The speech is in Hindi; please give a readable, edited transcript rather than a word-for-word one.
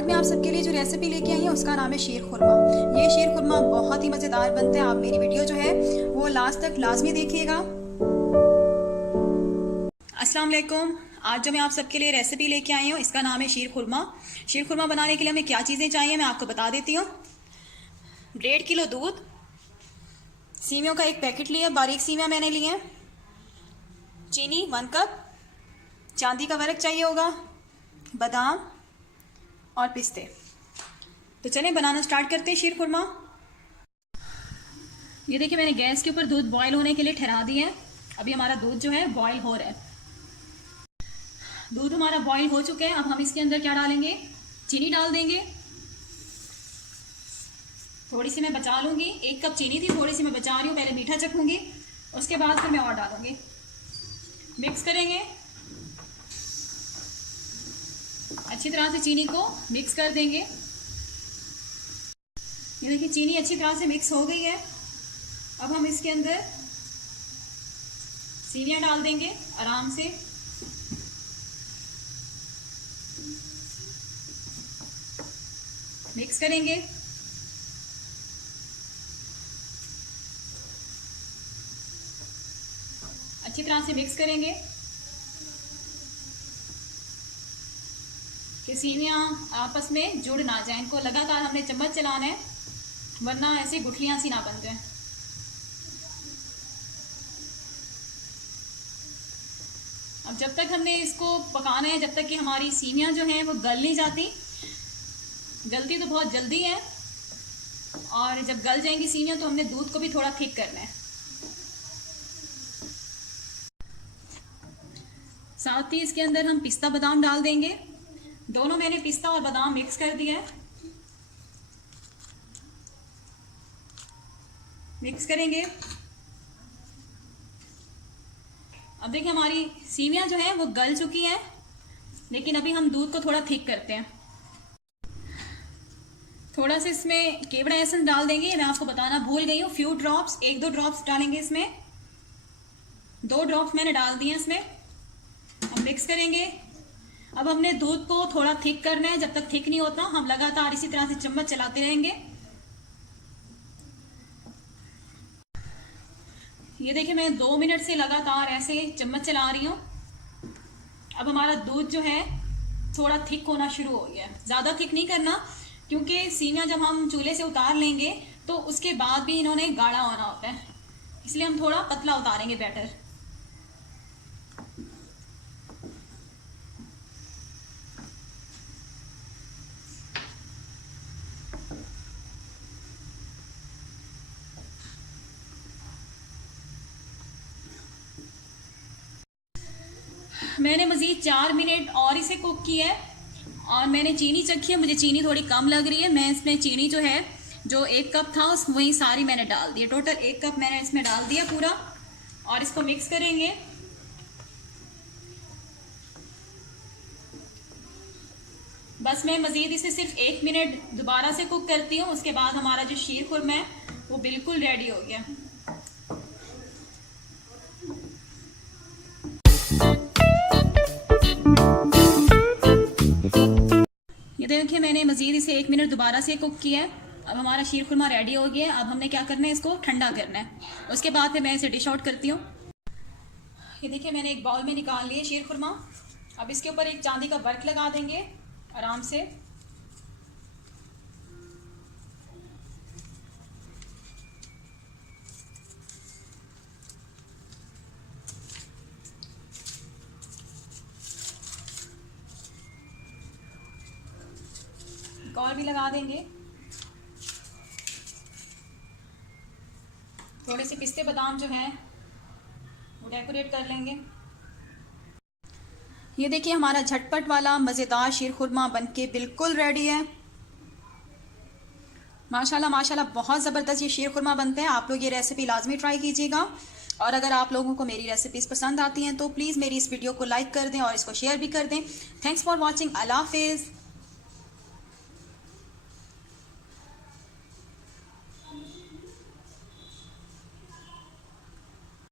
आज मैं आप सबके लिए जो रेसिपी लेके आई हूँ उसका नाम है शीर खुरमा। ये शीर खुरमा बहुत ही मज़ेदार बनता है। आप मेरी वीडियो जो है वो लास्ट तक लाजमी देखिएगा। अस्सलाम वालेकुम। आज जो मैं आप सबके लिए रेसिपी लेके आई हूँ इसका नाम है शीर खुरमा। शीर खुरमा बनाने के लिए हमें क्या चीज़ें चाहिए मैं आपको बता देती हूँ। 1.5 किलो दूध, सीवियों का 1 पैकेट लिया, बारीक सीवियाँ मैंने लिए हैं, चीनी 1 कप, चांदी का वर्क चाहिए होगा, बादाम और पिस्ते। तो चलें बनाना स्टार्ट करते हैं शीर खुरमा। ये देखिए मैंने गैस के ऊपर दूध बॉईल होने के लिए ठहरा दिया है। अभी हमारा दूध जो है बॉईल हो रहा है। दूध हमारा बॉईल हो चुका है। अब हम इसके अंदर क्या डालेंगे, चीनी डाल देंगे। थोड़ी सी मैं बचा लूँगी, 1 कप चीनी थी, थोड़ी सी मैं बचा रही हूँ, पहले मीठा चखूँगी, उसके बाद फिर मैं और डालूँगी। मिक्स करेंगे, अच्छी तरह से चीनी को मिक्स कर देंगे। ये देखिए चीनी अच्छी तरह से मिक्स हो गई है। अब हम इसके अंदर सीवियाँ डाल देंगे आराम से। मिक्स करेंगे। अच्छी तरह से मिक्स करेंगे कि सीवियाँ आपस में जुड़ ना जाएं। इनको लगातार हमने चम्मच चलाना है, वरना ऐसे गुठलियाँ सी ना बन जाएं। अब जब तक हमने इसको पकाना है, जब तक कि हमारी सीवियाँ जो हैं वो गल नहीं जाती। गलती तो बहुत जल्दी है, और जब गल जाएंगी सीवियाँ तो हमने दूध को भी थोड़ा थिक करना है। साथ ही इसके अंदर हम पिस्ता बादाम डाल देंगे। दोनों मैंने पिस्ता और बादाम मिक्स कर दिया है। मिक्स करेंगे। अब देखिए हमारी सीवियाँ जो है वो गल चुकी हैं, लेकिन अभी हम दूध को थोड़ा थिक करते हैं। थोड़ा सा इसमें केवड़ा एसेंस डाल देंगे। मैं आपको बताना भूल गई हूँ, फ्यू ड्रॉप्स, 1-2 ड्रॉप्स डालेंगे इसमें। 2 ड्रॉप्स मैंने डाल दिए इसमें। अब मिक्स करेंगे। अब हमने दूध को थोड़ा थिक करना है। जब तक थिक नहीं होता हम लगातार इसी तरह से चम्मच चलाते रहेंगे। ये देखिए मैं 2 मिनट से लगातार ऐसे चम्मच चला रही हूँ। अब हमारा दूध जो है थोड़ा थिक होना शुरू हो गया है। ज़्यादा थिक नहीं करना, क्योंकि सीवियाँ जब हम चूल्हे से उतार लेंगे तो उसके बाद भी इन्होंने गाढ़ा होना होता है, इसलिए हम थोड़ा पतला उतारेंगे बैटर। मैंने मज़ीद 4 मिनट और इसे कुक किया है, और मैंने चीनी चखी है, मुझे चीनी थोड़ी कम लग रही है। मैं इसमें चीनी जो है, जो 1 कप था उस वही सारी मैंने डाल दी। टोटल 1 कप मैंने इसमें डाल दिया पूरा, और इसको मिक्स करेंगे। बस मैं मज़ीद इसे सिर्फ 1 मिनट दोबारा से कुक करती हूँ, उसके बाद हमारा जो शीर खुरमा है वो बिल्कुल रेडी हो गया। ये देखिए मैंने मज़ीद इसे 1 मिनट दोबारा से कुक किया है। अब हमारा शीर खुरमा रेडी हो गया है। अब हमने क्या करना है, इसको ठंडा करना है। उसके बाद फिर मैं इसे डिश आउट करती हूँ। ये देखिए मैंने एक बाउल में निकाल लिया शीर खुरमा। अब इसके ऊपर एक चांदी का वर्क लगा देंगे आराम से। एक और भी लगा देंगे। थोड़े से पिस्ते बादाम जो हैं वो डेकोरेट कर लेंगे। ये देखिए हमारा झटपट वाला मज़ेदार शीर खुरमा बनके बिल्कुल रेडी है। माशाल्लाह माशाल्लाह बहुत ज़बरदस्त ये शीर खुरमा बनते हैं। आप लोग ये रेसिपी लाजमी ट्राई कीजिएगा, और अगर आप लोगों को मेरी रेसिपीज़ पसंद आती हैं तो प्लीज़ मेरी इस वीडियो को लाइक कर दें और इसको शेयर भी कर दें। Thanks for watching. अल्लाह हाफिज़।